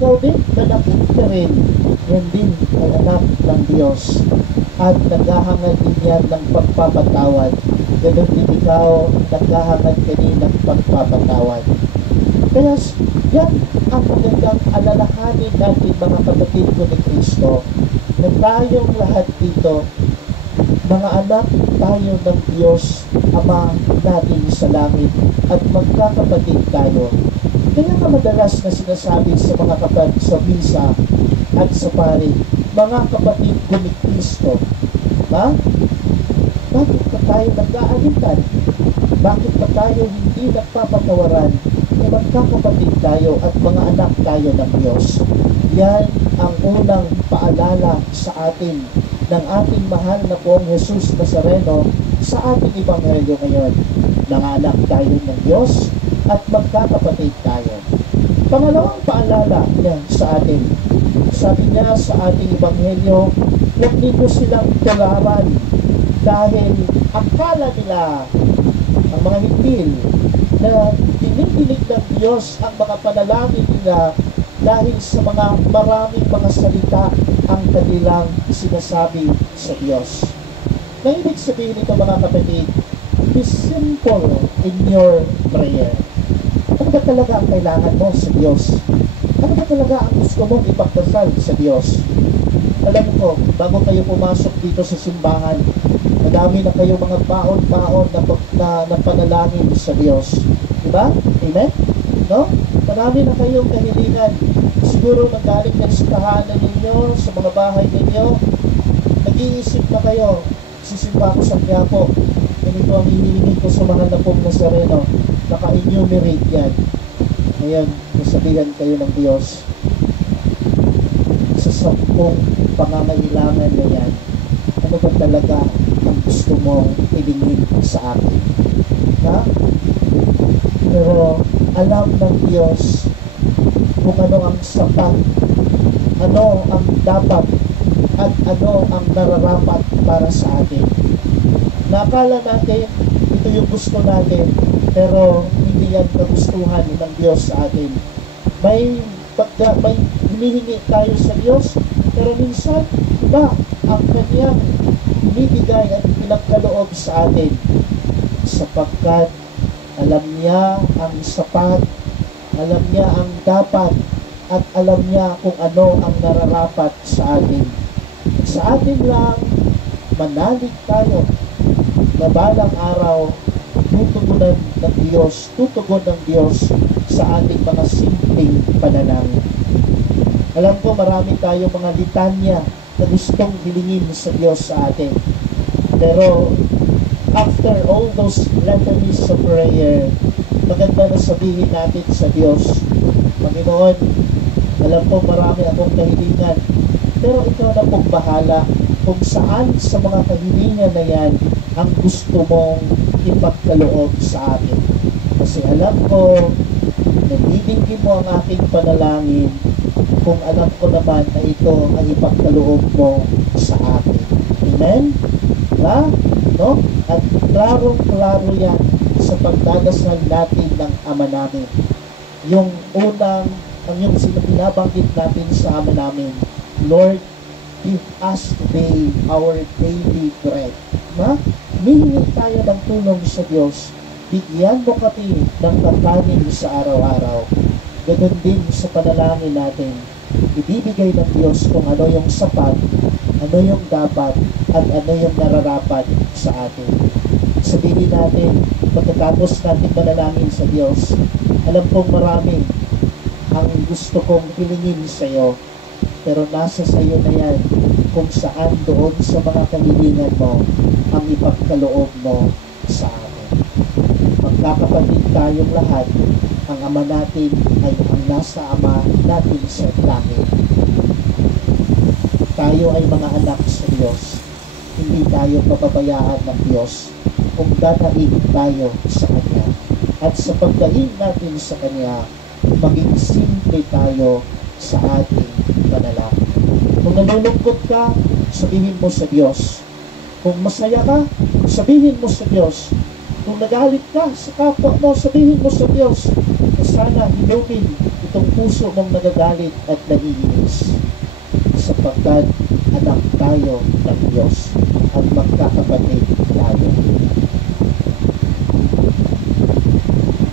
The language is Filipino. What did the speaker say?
ikaw din, malapit ka rin. Yan din ay anak ng Diyos. At naghahangad din yan ng pagpapatawad. Ganon din ikaw, naghahangad ka din ng pagpapatawad. Kaya yan ang magandang alalahanin natin mga kapatid ko ni Kristo, na tayong lahat dito, mga anak tayo ng Diyos Ama natin sa langit, at magkakapatid tayo. Kaya nga madalas na sinasabi sa mga kapatid sa misa at sa pari, mga kapatid ko ni Kristo, ha? Bakit pa tayo nag-aalitan? Bakit pa tayo hindi nagpapatawaran? Na magkakapatid tayo at mga anak tayo ng Diyos. Yan ang unang paalala sa atin ng ating mahal na pong Jesus Nazareno sa ating Ebanghelyo ngayon. Mga anak tayo ng Diyos at magkakapatid tayo. Pangalawang paalala niya sa atin, sabi niya sa ating Ebanghelyo, huwag ninyo silang tularan dahil akala nila, ang mga hipil, na dinidinig ng Diyos ang mga panalangin nila dahil sa mga maraming mga salita ang kanilang sinasabi sa Diyos. Na ibig sabihin nito mga kapatid, be simple in your prayer. Ano ba talaga ang kailangan mo sa Diyos? Ano ba talaga ang gusto mong ipagdasal sa Diyos? Alam ko, bago kayo pumasok dito sa simbahan, madami na kayo mga baon-baon na panalangin sa Diyos. Diba? Amen? No? Marami na kayong kahilingan. Siguro nagaling na sa tahanan ninyo, sa mga bahay ninyo. Nag-iisip na kayo, sisimba ko sa Quiapo. Ganito ang hinihingi ko sa mahal na pong Nazareno. Naka-enumerate yan. Ngayon, nasabihan kayo ng Diyos sa 10 pangangailangan na yan. Ano ba talaga ang gusto mong ilingin sa akin? Ha? Pero alam ng Diyos kung ano ang sapat, ano ang dapat, at ano ang nararapat para sa atin. Nakala natin ito yung gusto natin, pero hindi yan kagustuhan ng Diyos sa atin. May hinihingi tayo sa Diyos, pero minsan iba ang kanyang binibigay at pinagkaloob sa atin, sapagkat alam niya ang sapat, alam niya ang dapat, at alam niya kung ano ang nararapat sa atin. Sa atin lang manalig tayo na balang araw tutugon ng Diyos sa ating mga simpleng panalangin. Alam ko marami tayong mga litanya na gustong hilingin sa Diyos sa atin. Pero after all those litanies of prayer, maganda na sabihin natin sa Diyos, Panginoon, alam ko marami akong kahilingan, pero ikaw na pong bahala kung saan sa mga kahilingan na yan ang gusto mong ipagkaloob sa akin. Kasi alam ko, nabibigyan mo ang aking panalangin kung alam ko naman na ito ang ipagkaloob mo sa akin. Amen? Ha? No? At klarong-klaro yan sa pagdadasal natin ng Ama namin. Yung unang, ang yung binabanggit natin sa Ama namin, Lord, give us today our daily bread. Ha? Mihingi tayo ng tulong sa Diyos. Bigyan mo kami ng kakanin sa araw-araw. Ganun din sa panalangin natin. Ibibigay ng Diyos kung ano yung sapat, ano yung dapat, at ano yung nararapat sa atin. Sabihin natin, pagkatapos natin manalangin sa Diyos, alam kong marami ang gusto kong hilingin sa iyo, pero nasa sa iyo na yan kung saan doon sa mga kahilingan mo ang ipagkaloob mo sa atin. Magkakapatid tayong lahat. Ang Ama natin ay ang nasa Ama natin sa langit. Tayo ay mga anak sa Diyos. Hindi tayo papabayaan ng Diyos kung dadaig tayo sa Kanya. At sa pagdaig natin sa Kanya, maging simple tayo sa ating panalangin. Kung nalulungkot ka, sabihin mo sa Diyos. Kung masaya ka, sabihin mo sa Diyos. Kung nagalit ka sa kapwa mo, sabihin mo sa Diyos. sana hilumin itong puso mong nagagalit at naiinis, sapagkat anak tayo ng Diyos at magkakapatid tayo.